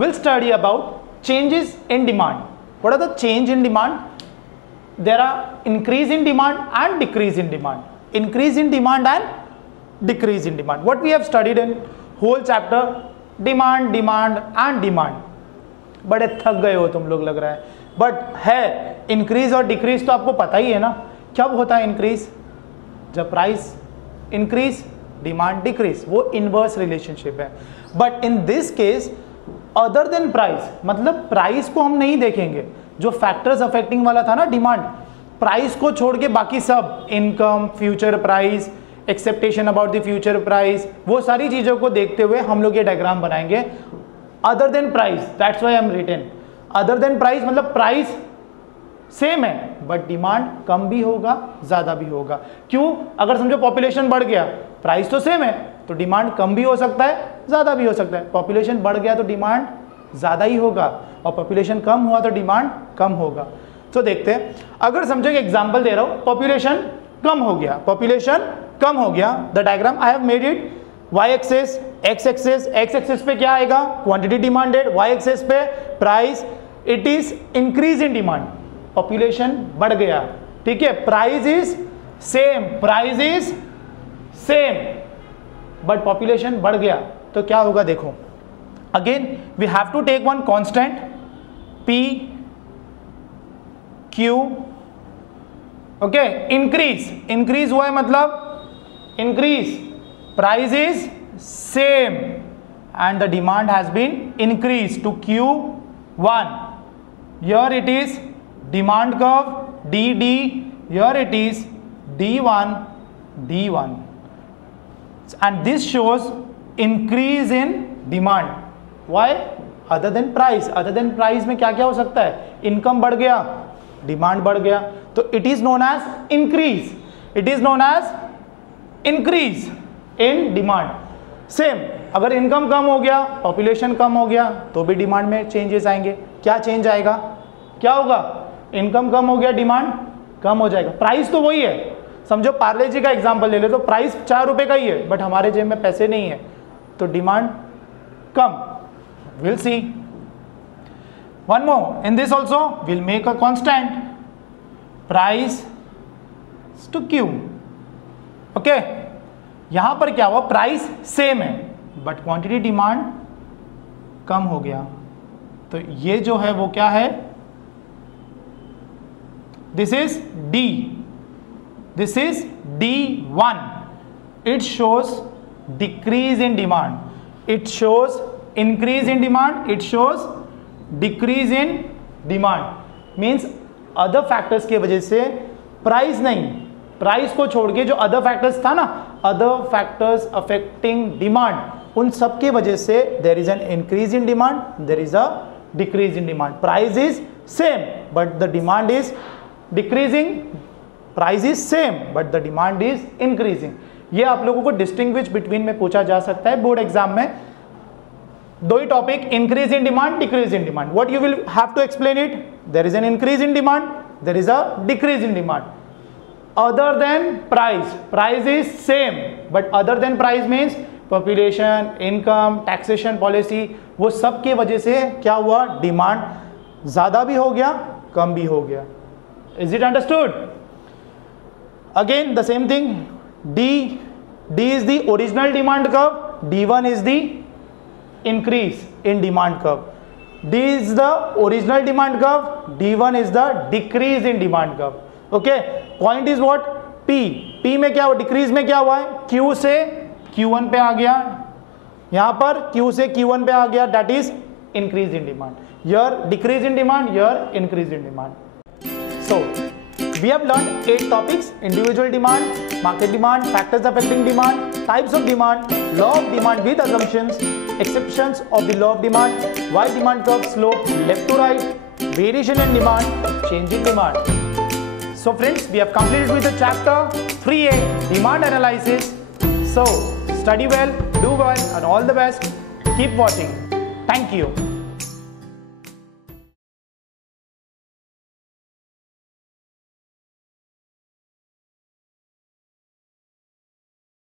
we'll study about changes in demand. What are the change in demand? There are increase in demand and decrease in demand. Increase in demand and decrease in demand. What we have studied in whole chapter, demand, demand and demand. बड़े थक गए हो तुम लोग लग रहा है, but है इंक्रीज और डिक्रीज तो आपको पता ही है ना. कब होता है इंक्रीज? जब प्राइस इंक्रीज, डिमांड डिक्रीज, वो इनवर्स रिलेशनशिप है. But in this case other than price, मतलब प्राइस को हम नहीं देखेंगे. जो फैक्टर्स अफेक्टिंग वाला था ना डिमांड, प्राइस को छोड़ के बाकी सब, income, future price, acceptation about the future price, वो सारी चीजों को देखते हुए हम लोग ये डायग्राम बनाएंगे. Other than price, that's why I am written other than price, मतलब प्राइस सेम है बट डिमांड कम भी होगा ज्यादा भी होगा. क्यों? अगर समझो पॉपुलेशन बढ़ गया, प्राइस तो सेम है तो डिमांड कम भी हो सकता है ज्यादा भी हो सकता है. पॉपुलेशन बढ़ गया तो डिमांड ज्यादा ही होगा और पॉपुलेशन कम हुआ तो डिमांड कम होगा. तो देखते हैं, अगर समझो एक एग्जांपल दे रहा हूं, पॉपुलेशन कम हो गया, पॉपुलेशन कम हो गया. The diagram I have made it, Y axis, X axis पे क्या आएगा? Quantity demanded. वाई एक्सेस पे price, it is increase in demand, population बढ़ गया, ठीक है. Price is same, price is same but population बढ़ गया तो क्या होगा देखो. Again we have to take one constant P Q. Okay, increase हुआ है मतलब increase, price is same and the demand has been increase to Q1. Here it is demand curve DD, here it is D1 D1, and this shows increase in demand. Why? Other than price. Other than price में क्या क्या हो सकता है? Income बढ़ गया, demand बढ़ गया, तो it is known as increase. It is known as increase in demand. Same, अगर इनकम कम हो गया, पॉपुलेशन कम हो गया तो भी डिमांड में चेंजेस आएंगे. क्या चेंज आएगा? क्या होगा? इनकम कम हो गया, डिमांड कम हो जाएगा. प्राइस तो वही है. समझो पार्ले जी का एग्जांपल ले ले, तो प्राइस 4 रुपए का ही है बट हमारे जेब में पैसे नहीं है तो डिमांड कम. Will see one more in this also, will make a constant price to Q. Okay, यहां पर क्या हुआ? प्राइस सेम है बट क्वांटिटी डिमांड कम हो गया तो ये जो है वो क्या है? This is D. This is D1. It shows decrease in demand. It shows increase in demand. It shows decrease in demand. Means other factors के वजह से price नहीं, price को छोड़ के जो other factors था ना, other factors affecting demand, उन सब के वजह से there is an increase in demand, there is a decrease in demand. Price is same but the demand is decreasing. Price is same but the demand is increasing. ये आप लोगों को distinguish between में पूछा जा सकता है बोर्ड एग्जाम में. दो ही topic, increase in demand, decrease in demand. What you will have to explain it? There is an increase in demand, there is a decrease in demand. Other than price, price is same but other than price means population, income, taxation policy, वो सब की वजह से क्या हुआ? Demand ज्यादा भी हो गया, कम भी हो गया. Is it understood? Again the same thing, D is the original demand curve, D1 is the increase in demand curve. D is the original demand curve, D1 is the decrease in demand curve. Okay, point is what? P में क्या हुआ? Decrease में क्या हुआ है? Q से Q1 पे आ गया, यहां पर Q से Q1 पे आ गया, that is increase in demand. Here decrease in demand, here increase in demand. So we have learned 8 topics: individual demand, market demand, factors affecting demand, types of demand, law of demand with assumptions, exceptions of the law of demand, why demand curve slope left to right, variation in demand, change in demand. So friends, we have completed with the chapter 3A, demand analysis. So study well, do well and all the best. Keep watching. Thank you.